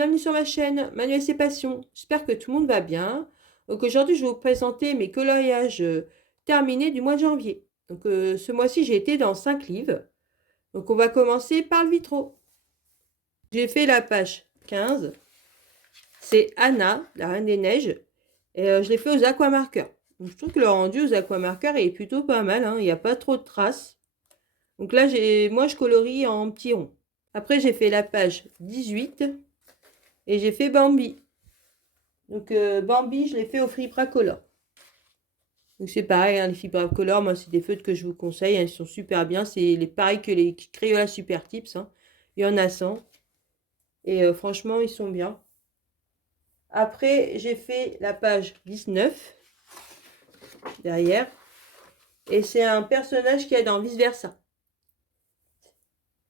bienvenue sur ma chaîne Manuel C'est Passion. J'espère que tout le monde va bien. Donc aujourd'hui, je vais vous présenter mes coloriages terminés du mois de janvier. Donc ce mois-ci, j'ai été dans 5 livres. Donc on va commencer par le vitraux. J'ai fait la page 15. C'est Anna, la Reine des Neiges. Et je l'ai fait aux aquamarqueurs. Donc je trouve que le rendu aux aquamarqueurs est plutôt pas mal, hein. Il n'y a pas trop de traces. Donc là, moi, je colorie en petits ronds. Après, j'ai fait la page 18. Et j'ai fait Bambi. Donc Bambi, je l'ai fait au Fibracolor. Donc c'est pareil, hein, les Fibracolor, moi c'est des feutres que je vous conseille, hein, ils sont super bien. C'est pareil que les Crayola Super Tips, hein. Il y en a 100. Et franchement, ils sont bien. Après, j'ai fait la page 19, derrière. Et c'est un personnage qui est dans Vice Versa.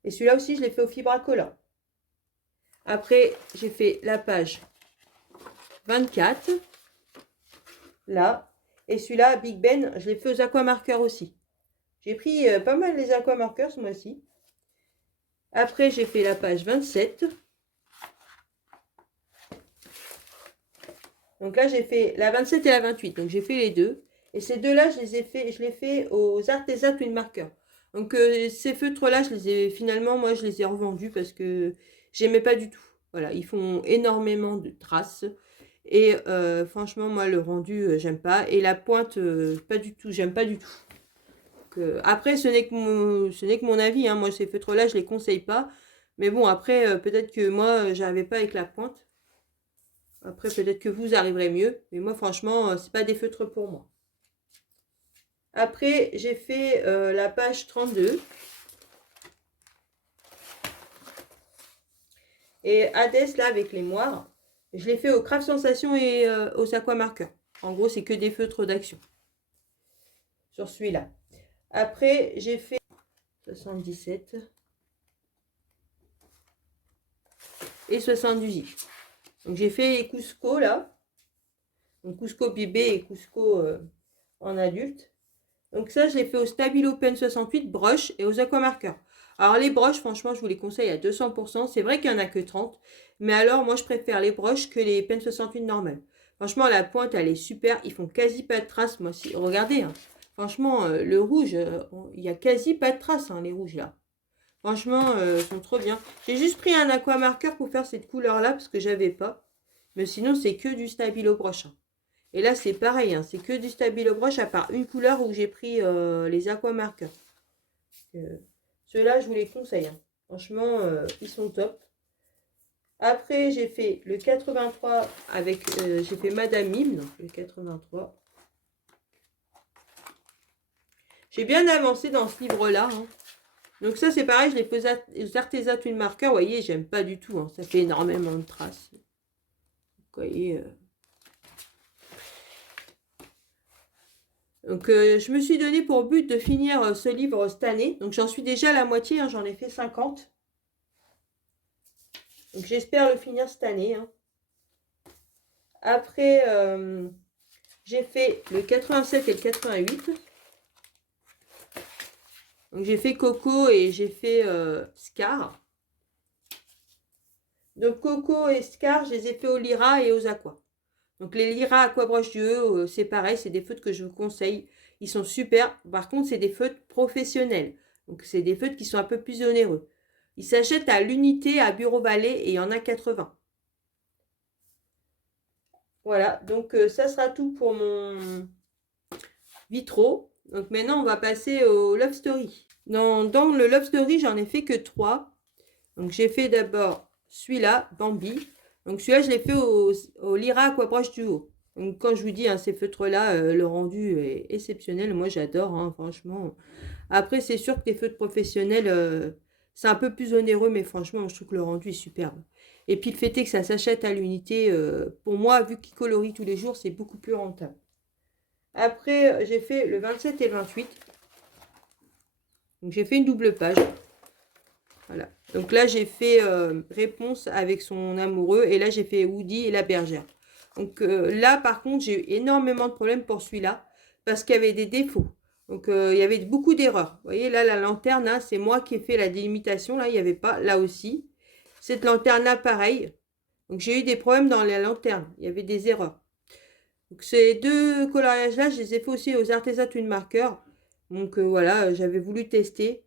Et celui-là aussi, je l'ai fait au Fibracolor. Après, j'ai fait la page 24, là. Et celui-là, Big Ben, je l'ai fait aux aquamarqueurs aussi. J'ai pris pas mal les aquamarqueurs ce mois-ci. Après, j'ai fait la page 27. Donc là, j'ai fait la 27 et la 28. Donc j'ai fait les deux. Et ces deux-là, je les fait aux Arteza Twin Marker. Donc ces feutres-là, finalement, moi, je les ai revendus parce que j'aimais pas du tout. Voilà, ils font énormément de traces. Et franchement, moi, le rendu, j'aime pas. Et la pointe, pas du tout, j'aime pas du tout. Après, ce n'est que mon avis, hein. Moi, ces feutres-là, je les conseille pas. Mais bon, après, peut-être que moi, j'arrivais pas avec la pointe. Après, peut-être que vous arriverez mieux. Mais moi, franchement, c'est pas des feutres pour moi. Après, j'ai fait la page 32. Et Hades, là, avec les moires, je l'ai fait au Craft Sensation et aux aquamarqueurs. En gros, c'est que des feutres d'action. Sur celui-là. Après, j'ai fait 77 et 78. Donc j'ai fait les Cusco là. Donc Cusco bébé et Cusco en adulte. Donc ça, je l'ai fait au Stabilo Pen 68 brush et aux aquamarqueurs. Alors les broches, franchement, je vous les conseille à 200%. C'est vrai qu'il n'y en a que 30. Mais alors, moi, je préfère les broches que les Pen 68 normales. Franchement, la pointe, elle est super. Ils font quasi pas de traces. Moi, si, regardez, hein. Franchement, le rouge, il n'y a quasi pas de traces, hein, les rouges là. Franchement, ils sont trop bien. J'ai juste pris un aquamarqueur pour faire cette couleur-là parce que j'avais pas. Mais sinon, c'est que du Stabilo broche, hein. Et là, c'est pareil, hein, c'est que du Stabilo broche à part une couleur où j'ai pris les aquamarqueurs. Ceux-là, je vous les conseille, hein. Franchement, ils sont top. Après, j'ai fait le 83 avec... j'ai fait Madame Mime, donc le 83. J'ai bien avancé dans ce livre-là, hein. Donc ça, c'est pareil, je l'ai fait aux Arteza Twin Marker. Vous voyez, j'aime pas du tout, hein. Ça fait énormément de traces. Vous voyez... Donc, je me suis donné pour but de finir ce livre cette année. Donc, j'en suis déjà à la moitié, hein, j'en ai fait 50. Donc, j'espère le finir cette année, hein. Après, j'ai fait le 87 et le 88. Donc, j'ai fait Coco et j'ai fait Scar. Donc, Coco et Scar, je les ai fait au Lyra et aux Aqua. Donc, les Lyra Aquabrush du E, c'est pareil, c'est des feutres que je vous conseille. Ils sont super. Par contre, c'est des feutres professionnels. Donc, c'est des feutres qui sont un peu plus onéreux. Ils s'achètent à l'unité à Bureau Vallée et il y en a 80. Voilà, donc ça sera tout pour mon vitraux. Donc maintenant, on va passer au Love Story. Dans le Love Story, j'en ai fait que 3. Donc j'ai fait d'abord celui-là, Bambi. Donc celui-là, je l'ai fait au Lyra Aquabrush Duo. Donc quand je vous dis, hein, ces feutres-là, le rendu est exceptionnel. Moi, j'adore, hein, franchement. Après, c'est sûr que les feutres professionnels, c'est un peu plus onéreux, mais franchement, je trouve que le rendu est superbe. Et puis le fait est que ça s'achète à l'unité. Pour moi, vu qu'ils colorient tous les jours, c'est beaucoup plus rentable. Après, j'ai fait le 27 et le 28. Donc j'ai fait une double page. Voilà. Donc là, j'ai fait réponse avec son amoureux. Et là, j'ai fait Woody et la bergère. Donc là, par contre, j'ai eu énormément de problèmes pour celui-là. Parce qu'il y avait des défauts. Donc il y avait beaucoup d'erreurs. Vous voyez, là, la lanterne, hein, c'est moi qui ai fait la délimitation. Là, il n'y avait pas. Là aussi. Cette lanterne-là, pareil. Donc j'ai eu des problèmes dans la lanterne, il y avait des erreurs. Donc ces deux coloriages-là, je les ai fait aussi aux Arteza Twin Marker. Donc voilà, j'avais voulu tester.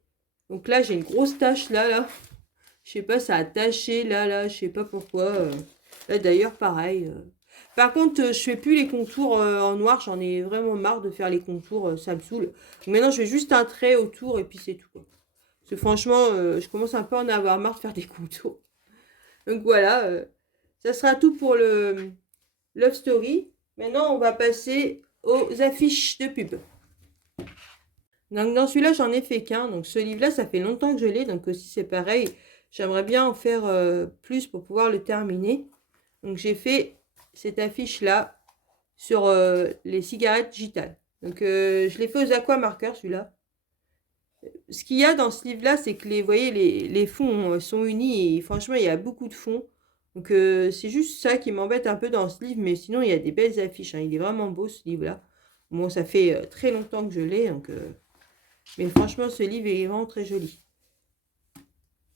Donc là, j'ai une grosse tache là. Je sais pas, ça a taché là, je sais pas pourquoi. Là d'ailleurs, pareil. Par contre, je fais plus les contours en noir, j'en ai vraiment marre de faire les contours, ça me saoule. Donc maintenant, je fais juste un trait autour et puis c'est tout, quoi. Parce que franchement, je commence un peu à en avoir marre de faire des contours. Donc voilà, ça sera tout pour le Love Story. Maintenant, on va passer aux affiches de pub. Donc dans celui-là, j'en ai fait qu'un. Donc ce livre-là, ça fait longtemps que je l'ai. Donc aussi, c'est pareil. J'aimerais bien en faire plus pour pouvoir le terminer. Donc j'ai fait cette affiche-là sur les cigarettes digitales. Donc je l'ai fait aux aquamarqueurs, celui-là. Ce qu'il y a dans ce livre-là, c'est que vous voyez, les fonds sont unis et franchement, il y a beaucoup de fonds. Donc c'est juste ça qui m'embête un peu dans ce livre, mais sinon, il y a des belles affiches, hein. Il est vraiment beau, ce livre-là. Bon, ça fait très longtemps que je l'ai, donc... mais franchement, ce livre est vraiment très joli.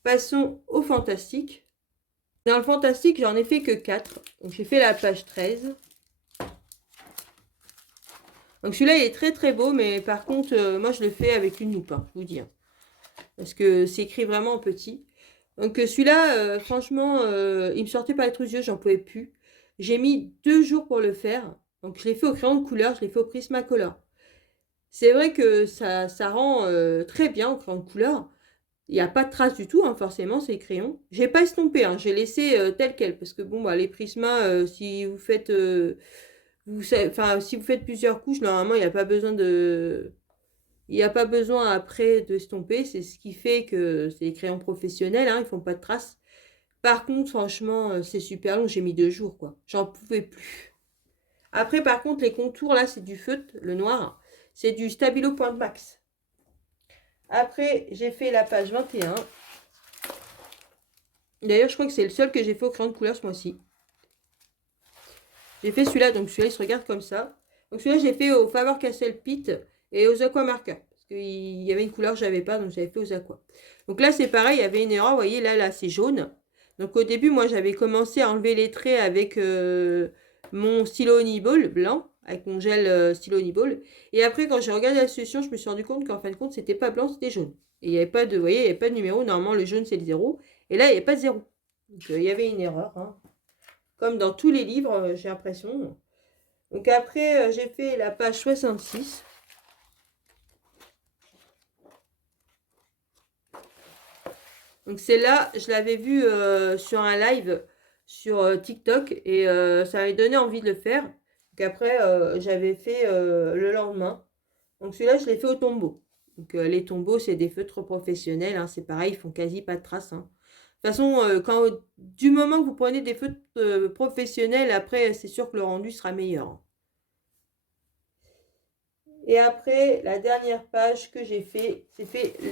Passons au fantastique. Dans le fantastique, j'en ai fait que 4. Donc j'ai fait la page 13. Donc celui-là, il est très très beau, mais par contre, moi je le fais avec une loupe, hein, je vous dis. Hein, parce que c'est écrit vraiment en petit. Donc celui-là, franchement, il me sortait pas les yeux, j'en pouvais plus. J'ai mis 2 jours pour le faire. Donc je l'ai fait au crayon de couleur, je l'ai fait au Prismacolor. C'est vrai que ça rend très bien au crayon de couleur. Il n'y a pas de trace du tout, hein, forcément, c'est crayon. J'ai pas estompé, hein, j'ai laissé tel quel. Parce que bon, bah, les Prisma, si vous faites... si vous faites plusieurs couches, normalement, il n'y a pas besoin de... Il n'y a pas besoin après de estomper. C'est ce qui fait que c'est des crayons professionnels, hein, ils font pas de traces. Par contre, franchement, c'est super long. J'ai mis 2 jours, quoi. J'en pouvais plus. Après, par contre, les contours, là, c'est du feutre, le noir. C'est du Stabilo Point Max. Après, j'ai fait la page 21. D'ailleurs, je crois que c'est le seul que j'ai fait au crayon de couleur ce mois-ci. J'ai fait celui-là, donc celui-là, il se regarde comme ça. Donc celui-là, j'ai fait au Faber-Castell Pitt et aux aquamarqueurs. Parce qu'il y avait une couleur que j'avais pas, donc j'avais fait aux aquas. Donc là, c'est pareil, il y avait une erreur. Vous voyez, là, c'est jaune. Donc au début, moi, j'avais commencé à enlever les traits avec mon stylo Niball blanc, avec mon gel stylo Niball. Et après, quand j'ai regardé la solution, je me suis rendu compte qu'en fin de compte, c'était pas blanc, c'était jaune. Et il n'y avait pas de, vous voyez, il n'y avait pas de numéro. Normalement, le jaune, c'est le 0. Et là, il n'y avait pas de 0. Donc il y avait une erreur, hein. Comme dans tous les livres, j'ai l'impression. Donc après, j'ai fait la page 66. Donc celle-là, je l'avais vue sur un live sur TikTok et ça m'avait donné envie de le faire. Donc après, j'avais fait le lendemain. Donc celui-là, je l'ai fait au tombeau. Donc les tombeaux, c'est des feutres professionnels, hein, c'est pareil, ils font quasi pas de traces, hein. De toute façon, du moment que vous prenez des feutres professionnels, après, c'est sûr que le rendu sera meilleur, hein. Et après, la dernière page que j'ai fait,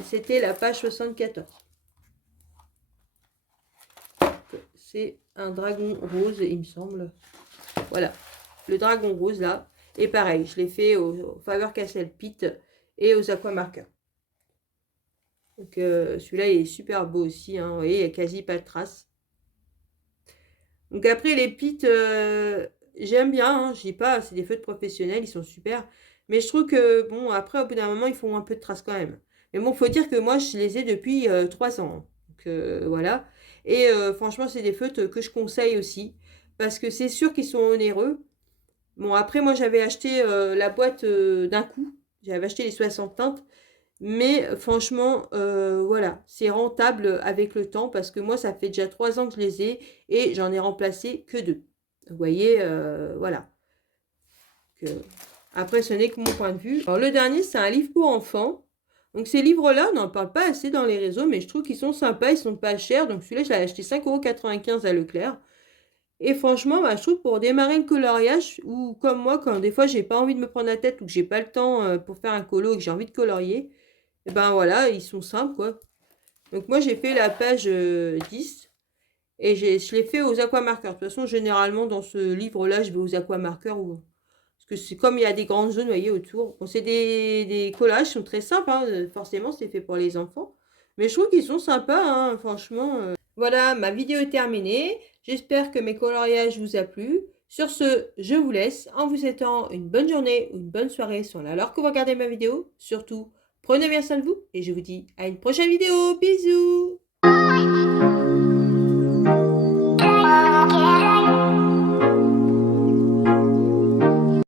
c'était la page 74. C'est un dragon rose, il me semble. Voilà, le dragon rose là. Et pareil, je l'ai fait au Faber-Castell Pitt et aux aquamarqueurs. Donc celui-là, il est super beau aussi, hein. Vous voyez, il n'y a quasi pas de traces. Donc après, les Pitt, j'aime bien, hein. Je dis pas, c'est des feutres professionnels, ils sont super. Mais je trouve que, bon, après, au bout d'un moment, ils font un peu de traces quand même. Mais bon, faut dire que moi, je les ai depuis 3 ans, hein. Donc voilà. Et franchement, c'est des feutres que je conseille aussi. Parce que c'est sûr qu'ils sont onéreux. Bon, après, moi, j'avais acheté la boîte d'un coup. J'avais acheté les 60 teintes. Mais franchement, voilà, c'est rentable avec le temps parce que moi, ça fait déjà 3 ans que je les ai et j'en ai remplacé que 2. Vous voyez, voilà. Après, ce n'est que mon point de vue. Alors, le dernier, c'est un livre pour enfants. Donc, ces livres-là, on n'en parle pas assez dans les réseaux, mais je trouve qu'ils sont sympas, ils sont pas chers. Donc, celui-là, je l'ai acheté 5,95 € à Leclerc. Et franchement, bah, je trouve pour démarrer le coloriage, ou comme moi, quand des fois, j'ai pas envie de me prendre la tête ou que j'ai pas le temps pour faire un colo et que j'ai envie de colorier, et ben voilà, ils sont simples, quoi. Donc, moi, j'ai fait la page 10 et je l'ai fait aux aquamarqueurs. De toute façon, généralement, dans ce livre-là, je vais aux aquamarqueurs ou parce que c'est comme il y a des grandes zones, vous voyez, autour. Bon, c'est des collages, sont très simples, hein, forcément, c'est fait pour les enfants. Mais je trouve qu'ils sont sympas, hein, franchement. Voilà, ma vidéo est terminée. J'espère que mes coloriages vous a plu. Sur ce, je vous laisse en vous souhaitant une bonne journée ou une bonne soirée selon l'heure que vous regardez ma vidéo. Surtout, prenez bien soin de vous et je vous dis à une prochaine vidéo. Bisous!